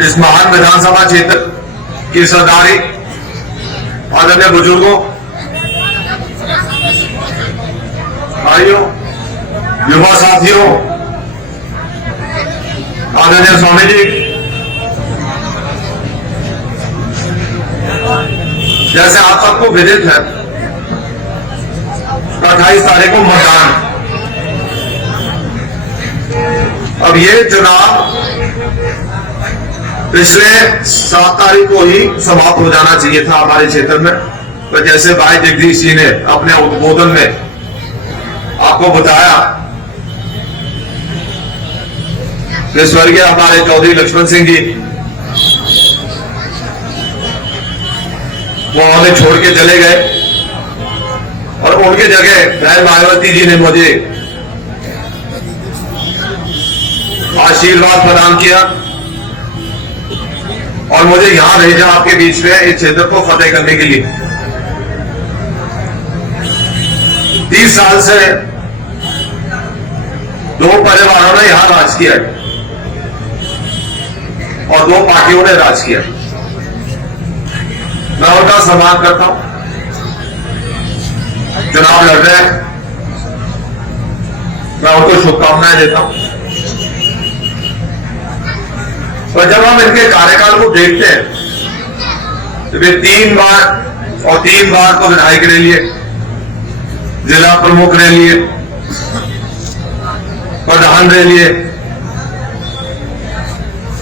इस महान विधानसभा क्षेत्र की सरदारी, आदरणीय बुजुर्गों, भाइयों, युवा साथियों, आदरणीय स्वामी जी, जैसे आप सबको विदित है 28 तारीख को मतदान। अब ये चुनाव पिछले 7 तारीख को ही समाप्त हो जाना चाहिए था हमारे क्षेत्र में, तो जैसे भाई जगदीश जी ने अपने उद्बोधन में आपको बताया कि स्वर्गीय हमारे चौधरी लक्ष्मण सिंह जी वो हमें छोड़ के चले गए और उनके जगह बहन मायावती जी ने मुझे आशीर्वाद प्रदान किया और मुझे यहां भेजा आपके बीच में इस क्षेत्र को फतेह करने के लिए। 30 साल से 2 परिवारों ने यहां राज किया और 2 पार्टियों ने राज किया। मैं उनका सम्मान करता हूं, चुनाव लड़ रहे हैं, मैं उनको शुभकामनाएं देता हूं। और जब हम इनके कार्यकाल को देखते हैं तो वे 3 बार को विधायक रह लिए, जिला प्रमुख रह लिए, प्रधान रह लिए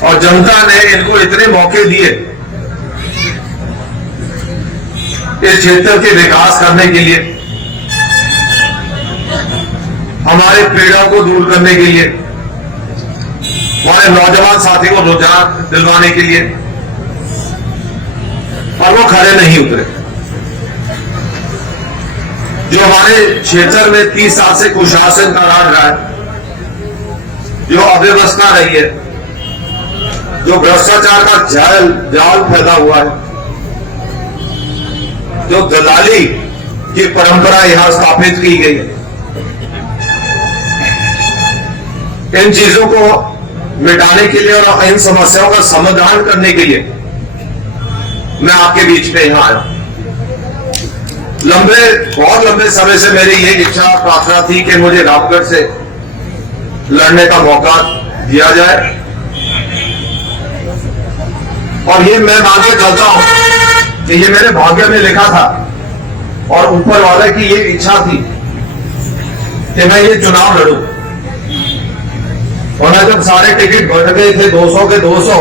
और जनता ने इनको इतने मौके दिए इस क्षेत्र के विकास करने के लिए, हमारे पीड़ाओं को दूर करने के लिए, हमारे नौजवान साथी को रोजगार दिलवाने के लिए, और वो खड़े नहीं उतरे। जो हमारे क्षेत्र में 30 साल से कुशासन का राज रहा है, जो अव्यवस्था रही है, जो भ्रष्टाचार का जाल फैला हुआ है, जो दलाली की परंपरा यहां स्थापित की गई है, इन चीजों को मिटाने के लिए और इन समस्याओं का समाधान करने के लिए मैं आपके बीच में यहां आया। बहुत लंबे समय से मेरी ये इच्छा प्रार्थना थी कि मुझे रामगढ़ से लड़ने का मौका दिया जाए और ये मैं मान के चलता हूं कि ये मेरे भाग्य में लिखा था और ऊपर वाले की ये इच्छा थी कि मैं ये चुनाव लड़ूं। और जब सारे टिकट बढ़ गए थे 200 के 200,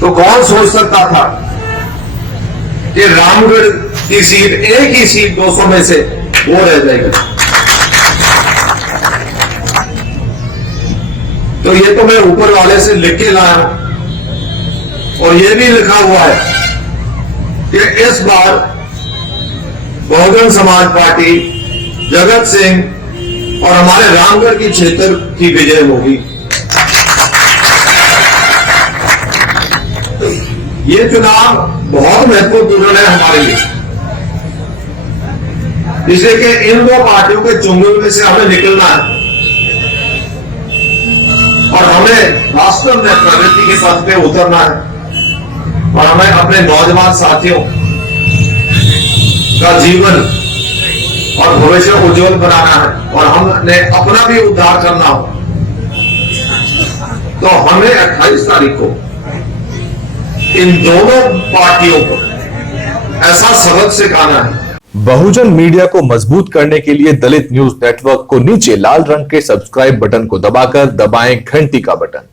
तो कौन सोच सकता था कि रामगढ़ की सीट, एक ही सीट 200 में से वो रह जाएगी। तो ये तो मैं ऊपर वाले से लिख के लाया हूं और ये भी लिखा हुआ है कि इस बार बहुजन समाज पार्टी, जगत सिंह और हमारे रामगढ़ की क्षेत्र की विजय होगी। ये चुनाव बहुत महत्वपूर्ण है हमारे लिए, इसलिए कि इन 2 पार्टियों के चुंगल में से हमें निकलना है और हमें वास्तव में प्रगति के पथ पे उतरना है और हमें अपने नौजवान साथियों का जीवन और भविष्य उज्जवल बनाना है और हमने अपना भी उद्धार करना हो। तो हमें 28 तारीख को इन दोनों पार्टियों को ऐसा सबक सिखाना है। बहुजन मीडिया को मजबूत करने के लिए दलित न्यूज नेटवर्क को नीचे लाल रंग के सब्सक्राइब बटन को दबाकर दबाएं घंटी का बटन।